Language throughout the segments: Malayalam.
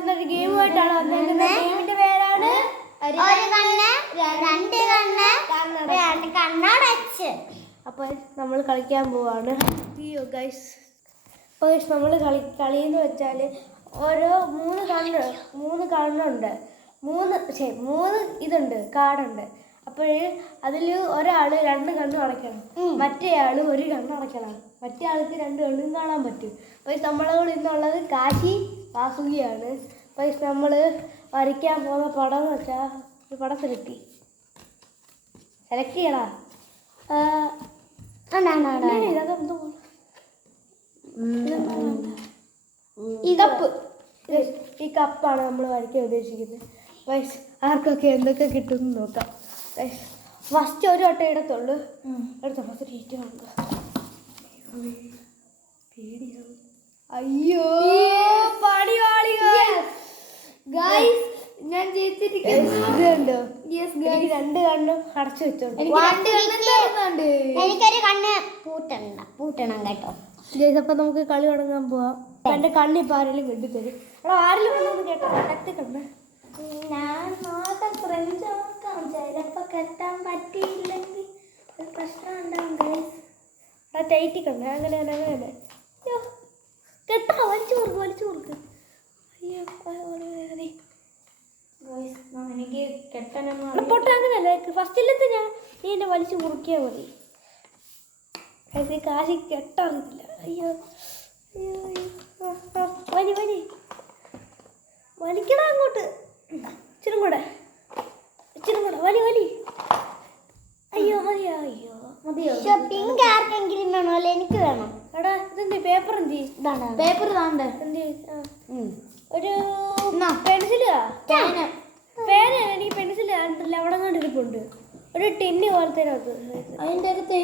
ഇന്നൊരു ഗെയിമായിട്ടാണ് വന്നിരിക്കുന്നത്. ഗെയിമിന്റെ പേരാണ് അപ്പോൾ നമ്മൾ കളിക്കാൻ പോവാണ്. അയ്യോ ഗൈസ്, അപ്പോൾ നമ്മൾ കളിയെന്ന് വെച്ചാൽ ഓരോ മൂന്ന് കണ്ണുണ്ട്, മൂന്ന് ഇതുണ്ട്, കാർഡുണ്ട്. അപ്പോൾ അതിൽ ഒരാൾ 2 കണ്ണ് അടയ്ക്കണം, മറ്റേ ആൾ 1 കണ്ണ് അടയ്ക്കണം, മറ്റേ ആൾക്ക് 2 കണ്ണും കാണാൻ പറ്റും. അപ്പോൾ നമ്മളോട് ഇന്നുള്ളത് കാശി വാസുകിയാണ്. അപ്പോൾ നമ്മൾ വരയ്ക്കാൻ പോകുന്ന പടം എന്ന് വെച്ചാൽ ഒരു പടം സെലക്ട് ചെയ്യണ ഈ കപ്പാണ് നമ്മൾ വരയ്ക്കാൻ ഉദ്ദേശിക്കുന്നത്. വൈസ് ആർക്കൊക്കെ എന്തൊക്കെ കിട്ടുമെന്ന് നോക്കാം. ഫസ്റ്റ് ഒരു വട്ടം ഇടത്തുള്ളൂ. എടുത്ത ഫസ്റ്റ് ഏറ്റവും പേടിയാണ്. അയ്യോ പണിവാളി ഗൈസ്, ഞാൻ ജയിച്ചിരിക്കുന്നുണ്ടോ? 2 കണ്ണും അടച്ചു വെച്ചോണ്ട് എനിക്കൊരു കണ്ണ് പൂട്ടണം കേട്ടോ. അപ്പൊ നമുക്ക് കളി തുടങ്ങാൻ പോവാം. എന്റെ കണ്ണിപ്പോ ആരെങ്കിലും വെട്ടിത്തരും. ആരെങ്കിലും വന്നു കേട്ടോ, കണ്ണ് ഞാൻ നോക്കാൻ ശ്രമിച്ചു നോക്കാം. ചിലപ്പോ കെട്ടാൻ പറ്റിയില്ലെങ്കിൽ ഒരു പ്രശ്നം ഉണ്ടാവും ഗൈസ്. ടൈറ്റ് കണ്ണ് അങ്ങനെ കെട്ടാ വലിച്ചു കൊടുക്ക്. അയ്യോ എനിക്ക് കെട്ടാനൊന്നും റിപ്പോർട്ട് അങ്ങനെയല്ല, ഫസ്റ്റിലത്തെ നീ എന്നെ വലിച്ചു മുറിക്കിയാൽ മതി. കാശി കെട്ടറിയില്ല. അയ്യോ വലിക്കടാ അങ്ങോട്ട്. ഇച്ചിരി കൂടെ വലി. അയ്യോ മതിയോ? പിങ്ക് ആർക്കെങ്കിലും വേണോ? അല്ലെ എനിക്ക് വേണം. എടാ ഇതെന്ത് പേപ്പർ? പേപ്പർ താണ്ട് ഒരു പെൻസിലാ പേന. എനിക്ക് പെൻസിൽ അവിടെ കണ്ട് ഇരിപ്പുണ്ട്, ഒരു ടിന്ന് പോലത്തെ. അതിൻ്റെ അകത്ത്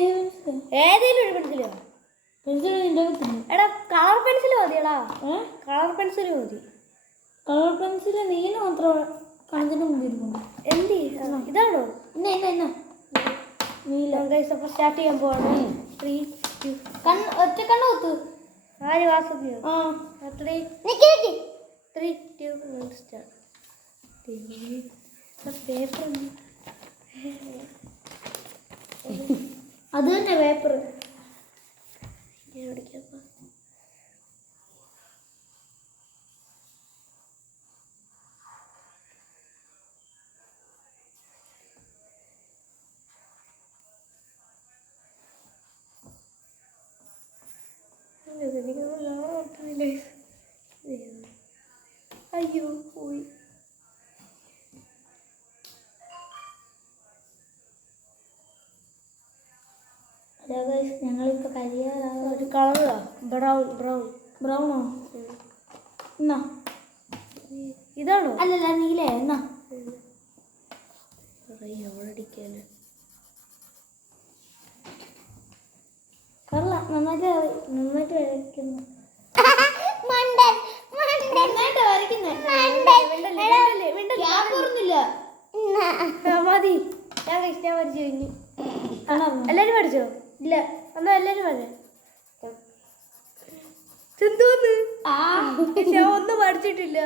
ഏതെങ്കിലും ഒരു പെൻസിലോ? എടാ കളർ പെൻസിൽ മതിയടാ. കളർ പെൻസിൽ മതി. കളർ പെൻസിൽ നീല മാത്രം കണക്കിന് മുമ്പിരിക്കുന്നു. എന്ത് ഇതാണോ? സ്റ്റാർട്ട് ചെയ്യാൻ പോവാണ്. 3 2 ഒറ്റ കണ്ണ് കുത്തു. ആര് വാസുകിയോ? 3 2 1 സ്റ്റാർട്ട്. പേപ്പർ അത് തന്നെ പേപ്പർ. അയ്യോ പോയി. ഞങ്ങളിപ്പോ കരിയാറാണ്. ഒരു കളറാ ബ്രൗണോ? എന്നാ ഇതാണോ? അല്ലല്ല നീലേ. എന്നാ എവളടിക്കാന് കൊള്ളാം. നന്നായിട്ട് വരയ്ക്കുന്നു. മതി, ഞാൻ പഠിച്ചു കഴിഞ്ഞു. എല്ലാരും പഠിച്ചോ? ഇല്ല, എന്നാ എല്ലാരും പറഞ്ഞേ. എന്തോന്ന്? ഞാൻ ഒന്നും പഠിച്ചിട്ടില്ല.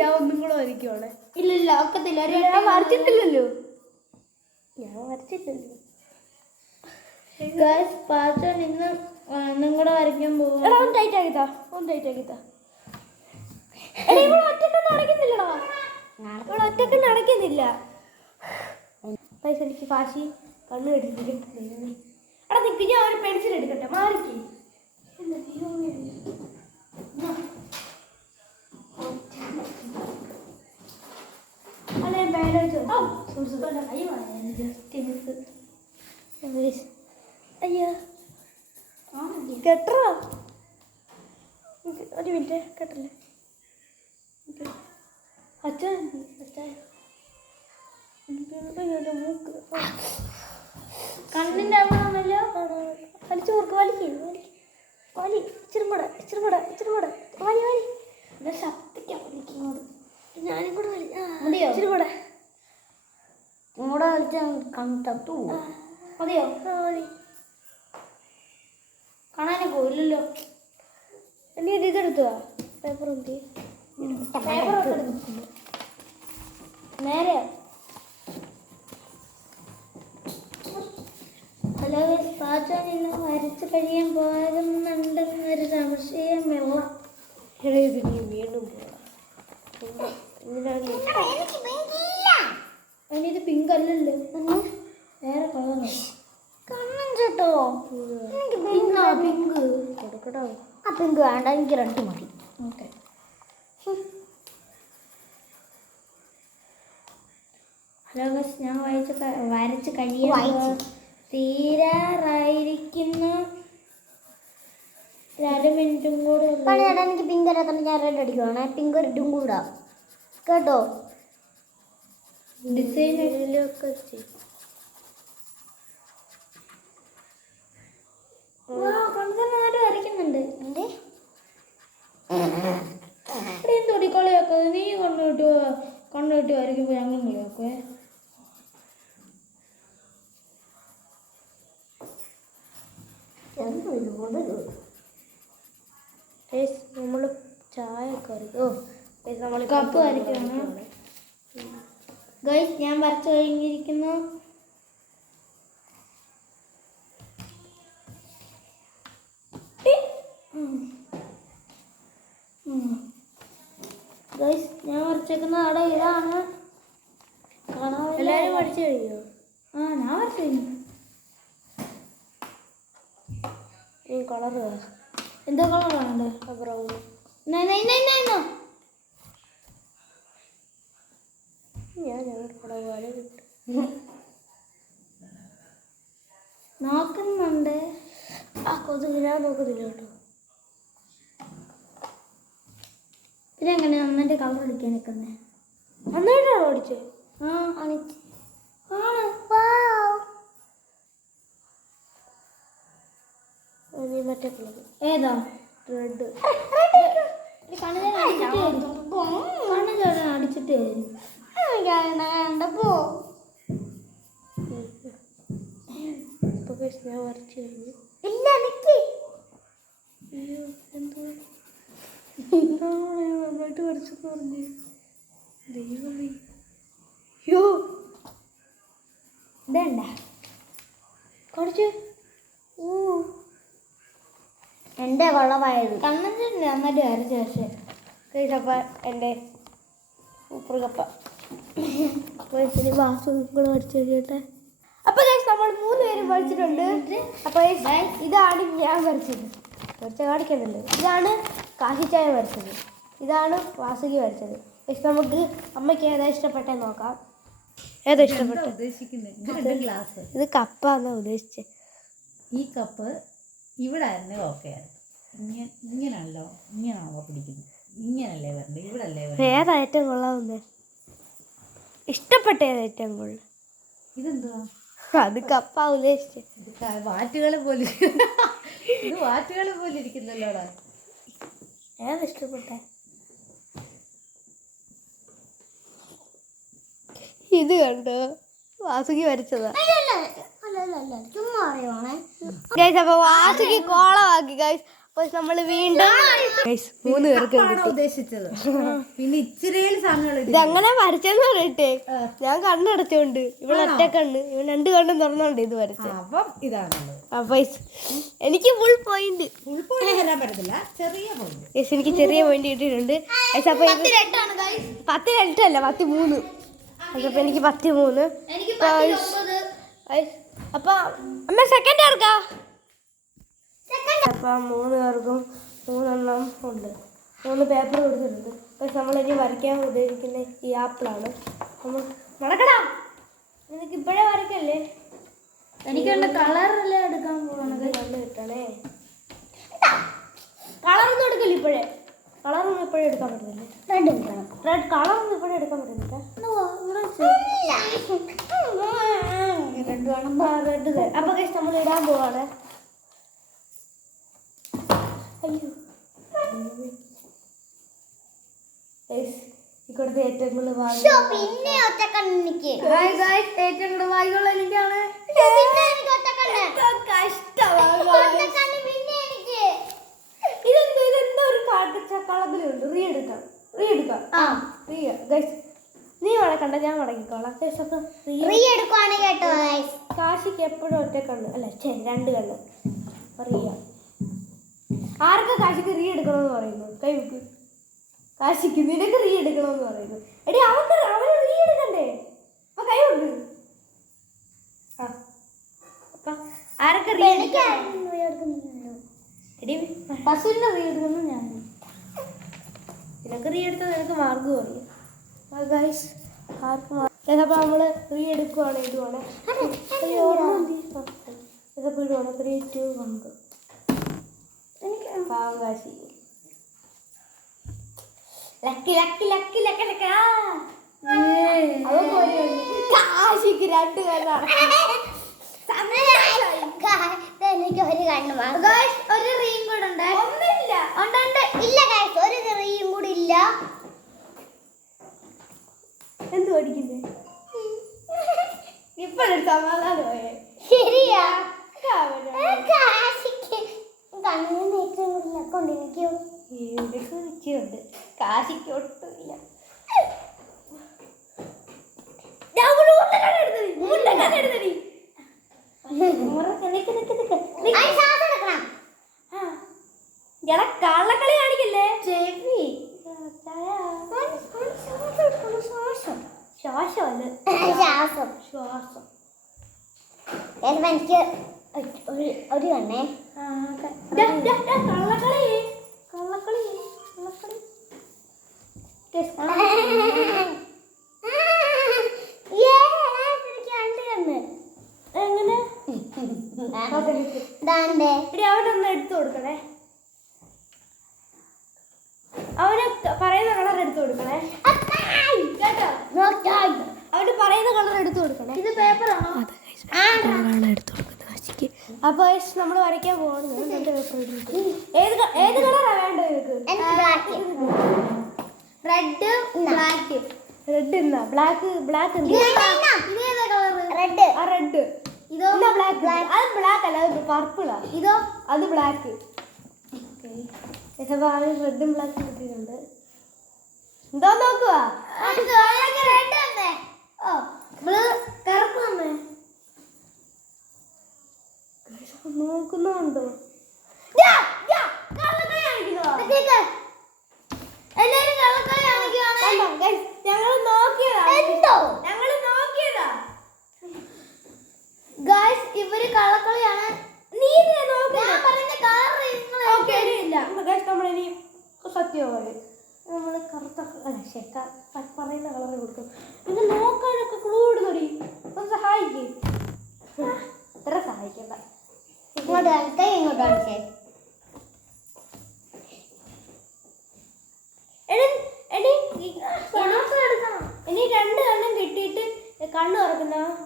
ഞാൻ ഒന്നും കൂടെ വരയ്ക്കുവാണേ. ഇല്ല ഒക്കത്തില്ല. ഞാൻ വരച്ചിട്ടില്ലല്ലോ. ഇന്ന് നിങ്ങളുടെ വരയ്ക്കാൻ പോകും. ഒന്ന് ടൈറ്റ് ആക്കിത്താ. ഒറ്റക്കണ്ണ് അടയ്ക്കുന്നില്ല. പൈസ എനിക്ക് കാശി കണ്ണ് കെട്ടിട്ട്. എടാ നിക്ക്, ഞാൻ ഒരു പെൻസിൽ എടുക്കട്ടെ. മാറിക്ക്. അല്ലെ ബാലൻസ് അയ്യോ കെട്ടറോ? ഒരു മിനിറ്റ്, കെട്ടല്ലേ. അച്ഛൻ കണ്ണിന്റെ ആണല്ലോ. വലിച്ചു കൊടുക്ക്. വലി ഇച്ചിരി കൂടെ വലി. എന്നാ ശബ്ദിക്കാൻ വലിക്കുന്നത്. ഞാനും കൂടെ വലി. ഇച്ചിരി കൂടെ വലിച്ചാൽ തട്ടു. മതിയോ? മതി. കാണാനൊക്കെ ഇല്ലല്ലോ. ഇനി ഇതെടുത്തുവാ. പേപ്പർ എന്ത് പേപ്പർ നേരെ. ഹലോ പാചകം ഇന്ന് വരച്ച് കഴിയാൻ പോകുന്നുണ്ടെന്നൊരു സംശയം വെള്ളം. ഇത് നീ വീണ്ടും പോകാം. അതിനിത് പിങ്ക് അല്ലല്ലോ, വേറെ കളറാണ്. കണ്ണൻ ചേട്ടോ പിങ്ക് കൊടുക്കട്ടോ. ആ പിങ്ക് വേണ്ട, എനിക്ക് റെഡ് മതി. ഓക്കെ. ഹലോ ഗൈസ്, ഞാൻ വരച്ച് കഴിയാൻ തീരാറായിരിക്കുന്നു. 2 മിനിറ്റും കൂടെ ചേട്ടാ. എനിക്ക് പിങ്ക് അല്ലാത്ത ഞാൻ റെഡ് അടിക്കുവാണ്. പിങ്ക് റെഡും കൂടാ കേട്ടോ. ഡിസൈനിലൊക്കെ വരയ്ക്കുന്നുണ്ട്. എന്തോടി കളിയാക്കുക? നീ കണ്ണുകിട്ടി വരയ്ക്കുമ്പോൾ ഞങ്ങൾ കളിയാക്കുവേ. നമ്മൾ ചായ കറി നമ്മൾ കപ്പ് വരയ്ക്കണം ഗൈസ്. ഞാൻ വരച്ച് കഴിഞ്ഞിരിക്കുന്നു. ഗൈസ്, ഞാൻ വരച്ചേക്കുന്ന അവിടെ ഇതാണ്. എല്ലാവരും പഠിച്ചു കഴിഞ്ഞോ? ഞാൻ വരച്ചു കഴിഞ്ഞു. ഈ കളറ് എന്തോ കളറാണ്? ബ്രൗൺ. ഞാൻ ഞങ്ങളുടെ വല കിട്ടും നോക്കുന്നുണ്ട്. ആ കൊതുക് ഞാൻ നോക്കുന്നില്ല കേട്ടോ. പിന്നെ എങ്ങനെ അമ്മേൻ്റെ കളർ അടിക്കാൻ നിൽക്കുന്നത്? നന്നായിട്ടാണോ അടിച്ചത്? ആണ്. നീ മറ്റേ കളർ ഏതാ? റെഡ്. അടിച്ചിട്ട് ഞാൻ വരച്ചു കഴിഞ്ഞു. ഇല്ല നിക്ക്. അയ്യോ എന്തോ നന്നായിട്ട് വരച്ചെന്ന് പറഞ്ഞു. ദൈവമേ. അയ്യോ ഇതണ്ട കുറച്ച് എൻ്റെ കൊള്ളവായത്. കണ്ണൻ്റെ നന്നായിട്ട് വരച്ച. പക്ഷേ കപ്പ എൻ്റെ സൂപ്പർ കപ്പ. ഇനി വാസുകൾ വരച്ചു കഴിയട്ടെ. അപ്പോൾ നമ്മൾ 3 പേരും വരച്ചിട്ടുണ്ട്. അപ്പോൾ ഇതാണ് ഞാൻ വരച്ചത്. കാണിക്കുന്നുണ്ട്. ഇതാണ് കാശിച്ചായ വരച്ചത്. ഇതാണ് വാസുകി വരച്ചത്. നമുക്ക് അമ്മയ്ക്ക് ഏതാ ഇഷ്ടപ്പെട്ടെന്ന് നോക്കാം. ഏതാ ഇഷ്ടപ്പെട്ടത്? ഇത് കപ്പ എന്നാ ഉദ്ദേശിച്ചത്. ഈ കപ്പ് ഇവിടെ ആയിരുന്നു. ഓക്കെ ആയിരുന്നു. ഇങ്ങനെയാണല്ലോ പിടിക്കുന്നത്. ഇങ്ങനല്ലേ വരണ്ടേ? ഇവിടെ അല്ലേ വരണ്ടേ? ഏതാ ഏറ്റവും കൊള്ളാവുന്നത്? ഇഷ്ടപ്പെട്ട ഏതാ ഏറ്റവും കൊള്ളു? ഇതെന്തുവാ? അത് കപ്പ ഉദ്ദേശിച്ചത്. ഇത് വാറ്റുകളെ പോലെ ഇത് വാറ്റുകളെ പോലെ ഇരിക്കുന്നല്ലോടാ. ഏതാ ഇഷ്ടപ്പെട്ട? ഇത് കണ്ടോ? വാസുകി വരച്ചതാ. ചുമ്മാ അറിയുവാണേ. അപ്പൊ വാസുകി കോളമാക്കി ഗൈസ്. നമ്മൾ വീണ്ടും 3 പേർക്ക് ഉദ്ദേശിച്ചത്. പിന്നെ ഇച്ചിരി സാധനങ്ങൾ ഇതങ്ങനെ വരച്ചെന്ന് പറയട്ടെ. ഞാൻ കണ്ണടച്ചോണ്ട് ഇവിടെ ഒറ്റ കണ്ണ്, ഇവൻ 2 കണ്ണും തുറന്നോണ്ട് ഇത് വരച്ചത്. അപ്പം ഇതാണുള്ളത്. അപ്പൊ എനിക്ക് ഫുൾ പോയിന്റ്. തരാൻ പറ്റത്തില്ല, ചെറിയ പോയിന്റ്. എനിക്ക് ചെറിയ പോയിന്റ് കിട്ടിയിട്ടുണ്ട്. അപ്പൊ 10 അല്ല 13. അപ്പൊ എനിക്ക് 13. അപ്പൊ അമ്മ സെക്കൻഡ് ആർക്കാ? അപ്പം 3 പേർക്കും 3 എണ്ണം ഉണ്ട്. 3 പേപ്പർ കൊടുത്തിട്ടുണ്ട്. പക്ഷെ നമ്മളിനി വരയ്ക്കാൻ ഉദ്ദേശിക്കുന്ന ഈ ആപ്പിളാണ്. നമ്മൾ നടക്കടാ, നിനക്ക് ഇപ്പോഴേ വരയ്ക്കല്ലേ? എനിക്ക് എൻ്റെ കളറല്ലേ എടുക്കാൻ പോകണത്. കണ്ട് കിട്ടണേ. കളറൊന്നും എടുക്കില്ല ഇപ്പോഴേ. കളറൊന്നും ഇപ്പോഴേ എടുക്കാൻ പറ്റുന്നില്ല. റെഡ് കളറൊന്നും ഇപ്പോഴേ എടുക്കാൻ പറ്റുന്നില്ല. റെഡ് അപ്പൊ നമ്മൾ ഇടാൻ പോവാണ്. അയ്യോ ഇവിടുത്തെ ഏറ്റവും കൂടുതൽ പിന്നെ ഒറ്റക്കണ്ണിക്ക് ഏറ്റവും കൂടുതൽ വായികളുള്ള എനിക്കാണ്. ഇതെന്തോ ഒരു കാട്ടുകളത്തിലുണ്ട്. ഞാൻ മടങ്ങിക്കോളാം. അപ്പൊ റീ എടുക്കുവാണ് കേട്ടോ ഗൈസ്. കാശിക്ക് എപ്പോഴും ഒറ്റ കണ്ണ് അല്ല രണ്ട് കണ്ണ് റിയ. ആർക്ക് കാശിക്ക് റീ എടുക്കണമെന്ന് പറയുന്നു? കൈ വെക്ക്. കാശിക്ക് നിനക്ക് റീ എടുക്കണമെന്ന് പറയുന്നു. എടി അവന് റീ എടുക്കണ്ടേ? അപ്പൊ കൈ വെക്ക്. ആ അപ്പൊ ആരൊക്കെ റീ എടി പശുവിന്റെ റീ എടുക്കുന്നു ഞാൻ. നിനക്ക് റീ എടുത്താൽ നിനക്ക് മാർക്ക് പറയും. ഗൈസ് ആർക്കും ചിലപ്പോൾ നമ്മൾ റീ എടുക്കുവാണ് ഇടുവാണ് ചിലപ്പോൾ ഇടുവാണ് 3, 2, 1 എനിക്ക് പാവകാശി lucky lucky lucky lucky lucky കാശിക്ക് 2 കണ്ണാണ്. എനിക്ക് ഒരു കണ്ണ് ഒരു റീയും കൂടെ ഉണ്ട്. ഒന്നുമില്ല ഉണ്ട് ഇല്ല ഗൈസ്, ഒരു റീയും കൂടി ഇല്ല. എന്ത് പഠിക്കുന്നേ ഇപ്പോഴൊരു സമാധാനമായേ. ശരിയാ കാശിക്ക് കണ്ണിന് ഏറ്റവും കൂടുതൽ കൊണ്ടിരിക്കോ ഉണ്ട് കാശിക്ക് ഒട്ടുമില്ല. കള്ളക്കളി കാണിക്കല്ലേ ചെവി ശ്വാസം ശ്വാസമല്ല ശ്വാസം. ശ്വാസം. എനിക്ക് ഒരു കണ്ണേ. കള്ളക്കളി കള്ളക്കളി കള്ളക്കളി എങ്ങനെ അവിടെ ഒന്ന് എടുത്തു കൊടുക്കണേ. അവന് പറയുന്ന കളർ എടുത്തു കൊടുക്കണേ കേട്ടോ. അവന് പറയുന്ന കളർ എടുത്തു കൊടുക്കണേ. ഇത് പേപ്പറാണോ? എടുത്തു കൊടുക്കുന്നത്. അപ്പൊ നമ്മൾ വരയ്ക്കാൻ പോകണം. ഏത് കളറാ വേണ്ടത് നിനക്ക്? Red black. റെഡ് എന്നാ ബ്ലാക്ക് ബ്ലാക്ക് റെഡ്. ആ റെഡ് ഇതോ ബ്ലാക്ക്. അത് ബ്ലാക്ക് അല്ല, അത് പർപ്പിളാ. ഇതോ അത് ബ്ലാക്ക്. റെഡും ബ്ലാക്കും കിട്ടിയിട്ടുണ്ട്. എന്തോ നോക്കുക നോക്കുന്നുണ്ടോ? ഞങ്ങൾ നോക്കിയതാ ഗൈസ്, ഇവര് കള്ളക്കളിയാണ്. നീ നമ്മളിനി സത്യമായി നമ്മൾ കറുത്ത പറയുന്ന കളറ് കൊടുക്കും. ഇത് നോക്കാനൊക്കെ ക്ലൂ ഇടുന്നോടി. ഒന്ന് സഹായിക്കേ. ഇത്ര സഹായിക്കണ്ട. ഇങ്ങോട്ട് കാണിച്ചേ. ഇനി 2 കണ്ണും കിട്ടിയിട്ട് കണ്ണ്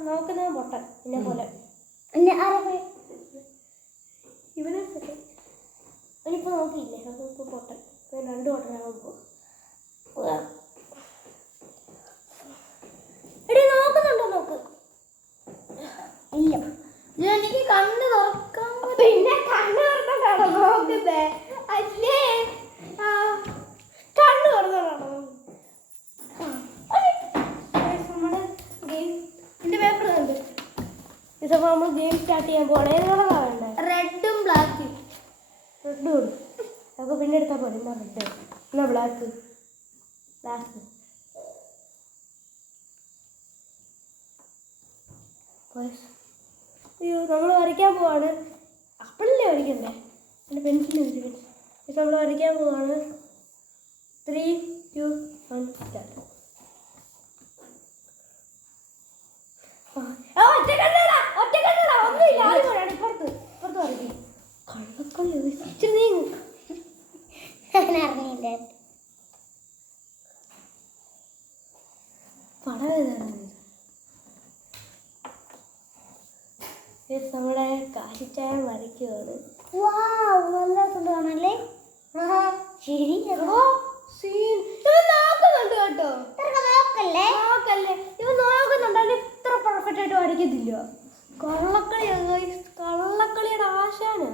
നോക്കുന്ന പൊട്ടൻ എന്നെ പോലെ. ഇവനെ ഇനിയിപ്പോ നോക്കിയില്ലേ? അതിപ്പോ പൊട്ടൻ 2 പൊട്ടനാകുമ്പോ എടി നോക്കുന്നുണ്ടോ? നോക്ക്. ഇല്ല, എനിക്ക് കണ്ണ് തുറക്കാൻ. പിന്നെ കണ്ണ് തുറന്നിട്ടാണോ നോക്കുന്നേ? അല്ലേ കണ്ണ് തുറന്നിട്ടാണോ? നമ്മുടെ ഗെയിം പേപ്പർ കണ്ട് ഇതപ്പോ നമ്മൾ ഗെയിം സ്റ്റാർട്ട് ചെയ്യാൻ പോകണം. ഏത് കളറാ വേണ്ടേ? റെഡും ബ്ലാക്കും. റെഡ് കൊടുക്കും. അപ്പോൾ പിന്നെ എടുത്താൽ പോലെ. എന്നാ റെഡ്, എന്നാ ബ്ലാക്ക്. അയ്യോ, നമ്മൾ വരയ്ക്കാൻ പോവാണ്. അപ്പോഴല്ലേ വരയ്ക്കണ്ടേ? എൻ്റെ പെൻസിൽ ഇത് നമ്മൾ വരയ്ക്കാൻ പോവാണ്. 3, 2, 1 സ്റ്റാർട്ട്. ഒന്നുമില്ല, ആദ്യം ഇപ്പുറത്ത് വരയ്ക്കും. കള്ളക്കളി ഇച്ചിരി നീങ്ങും. അറിഞ്ഞില്ല. നമ്മുടെ കാശിച്ചായ വരയ്ക്കുകയാണ്. നല്ല സുഖമാണല്ലേ? ശരി, നോക്കുന്നുണ്ട് കേട്ടോ. നോക്കല്ലേ ഇവ നോക്കുന്നുണ്ട്. അതിന് ഇത്ര പെർഫെക്റ്റ് ആയിട്ട് വരയ്ക്കത്തില്ല. കള്ളക്കളിയുടെ ആശാന്.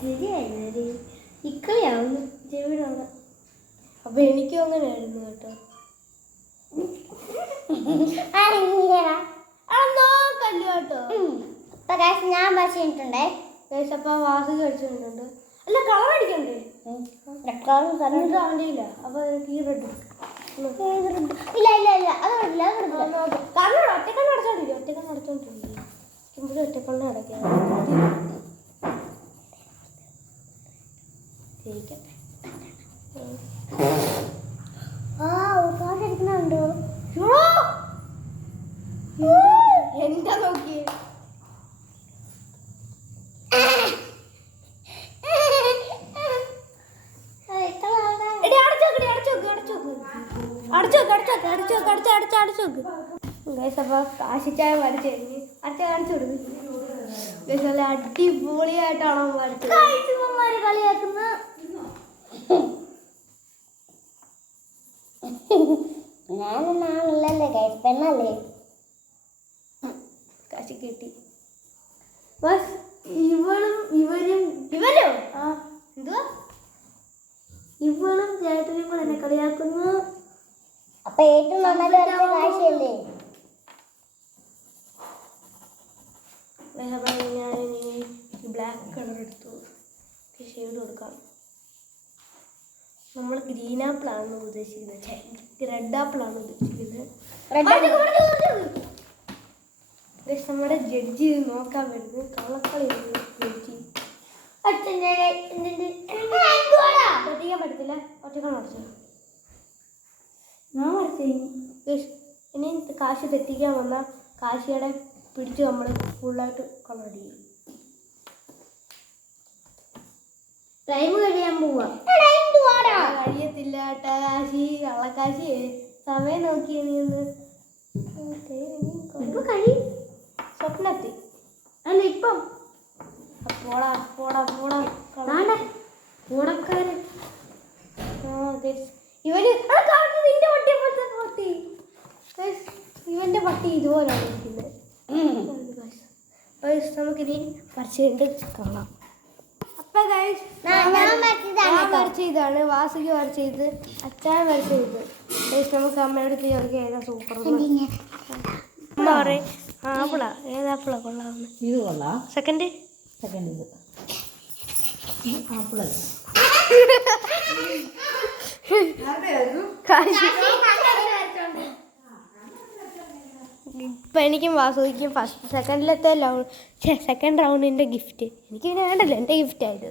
ശരിയായി ഇക്കളിയാവുന്നു. ചെവിടുള്ള അപ്പൊ എനിക്കും അങ്ങനെയായിരുന്നു കേട്ടോ. കല്ലു കേട്ടോ. അപ്പൊ ഗൈസ് ഞാൻ പഠിച്ചിട്ടുണ്ടേ. ഗൈസ് അപ്പൊ വാസുകി അടിച്ചിട്ടുണ്ട്. അല്ല കളർ അടിക്കണ്ടേ? ആണ്ടിയില്ല. അപ്പൊ ഈ റെഡ് ഇല്ല ഇല്ല ഇല്ല അത് പറ്റില്ല അത് പറ്റില്ല. ഒറ്റക്കണ്ണ് അടച്ചോണ്ടിരിക്കും. ഒറ്റക്കണ്ണ് അടച്ചോണ്ടിരിക്കും. ഒറ്റക്കണ്ണ് അടയ്ക്കാം. എടുക്കുന്നുണ്ടോ? എന്താ നോക്കിയേ? കാശിച്ചായ വരച്ചു കഴിഞ്ഞ് അച്ഛ കാണിച്ചു കൊടുക്കും. നല്ല അടിപൊളിയായിട്ടാണോ വരച്ചത്? കളിയാക്കുന്ന ഞാനല്ലേ ഗൈസ് പെണ്ണല്ലേ. കാശി കിട്ടി. ബസ് ഇവരോ ആ എന്തുവാ ഇവളും ചേട്ടനും കൂടെ എന്നെ കളിയാക്കുന്നു. അപ്പൊ ഏറ്റവും നന്നായിട്ട് വരച്ച കാശല്ലേ? ഞാൻ ബ്ലാക്ക് കളർ എടുത്തു. ഷെയ്ഡ് കൊടുക്കാം. നമ്മൾ ഗ്രീൻ ആപ്പിൾ ആണ് ഉദ്ദേശിക്കുന്നത്. റെഡ് ആപ്പിൾ ആണ് ഉദ്ദേശിക്കുന്നത്. നമ്മുടെ ജഡ്ജി നോക്കാൻ വരുന്നത് കള്ളക്കളി ജഡ്ജി. ശ്രദ്ധിക്കാൻ പറ്റത്തില്ല. ഒറ്റക്കാണ് അടച്ചു. ഞാൻ വരച്ചു. ഇനി കാശ് തെറ്റിക്കാൻ വന്ന കാശിയുടെ പിടിച്ച് നമ്മൾ ഫുള്ളായിട്ട് കളർ ചെയ്യും. ടൈം കഴിയാൻ പോവാ. കഴിയത്തില്ല കാശി കള്ളക്കാശി. സമയം നോക്കിയേ നീ ഒന്ന്. സ്വപ്നത്തിൽ അല്ല ഇപ്പം പോടാ പോടാ പോടാ ഓടക്കാരൻ ഇവന് നിന്റെ പട്ടി പോലത്തെ പട്ടി. ഇവന്റെ പട്ടി ഇതുപോലാണ് ഇരിക്കുന്നത്. നമുക്കിനി വരച്ചുകൊണ്ട് കാണാം. അപ്പൊ ഞാൻ വരച്ച ഇതാണ്. വാസുകി വരച്ചത്. അച്ഛൻ വരച്ചത്. നമുക്ക് അമ്മയുടെ തീർക്ക് ഏതാ സൂപ്പർ അമ്മ പറയും. ആപ്പിളാ ഏതാപ്പിളാ കൊള്ളാവുന്ന? ഇത് കൊള്ളാം. സെക്കൻഡ് ഇത് ആപ്പിളല്ല. ഇപ്പം എനിക്കും വാസുവിക്കും ഫസ്റ്റ് സെക്കൻഡിലത്തെ സെക്കൻഡ് റൗണ്ടിൻ്റെ ഗിഫ്റ്റ് എനിക്ക് പിന്നെ വേണ്ടല്ലോ. എൻ്റെ ഗിഫ്റ്റായത്.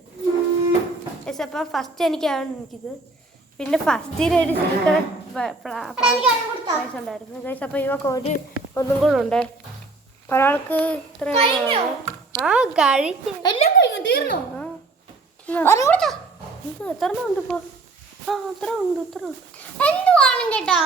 അപ്പം ഫസ്റ്റ് എനിക്കാണ് എനിക്കിത്. പിന്നെ ഫസ്റ്റിലൊരു സീക്രട്ട് പ്രൈസ് ഉണ്ടായിരുന്നു ഗൈസ്. അപ്പം ഇവക്ക് ഒന്നും കൂടെ ഉണ്ട്. ഒരാൾക്ക് ഇത്ര ആ കഴിഞ്ഞു തീർന്നു. എത്ര ഉണ്ട് ഇപ്പോൾ? ആ അത്ര ഉണ്ട്. എന്തുവാണ് ചേട്ടാ?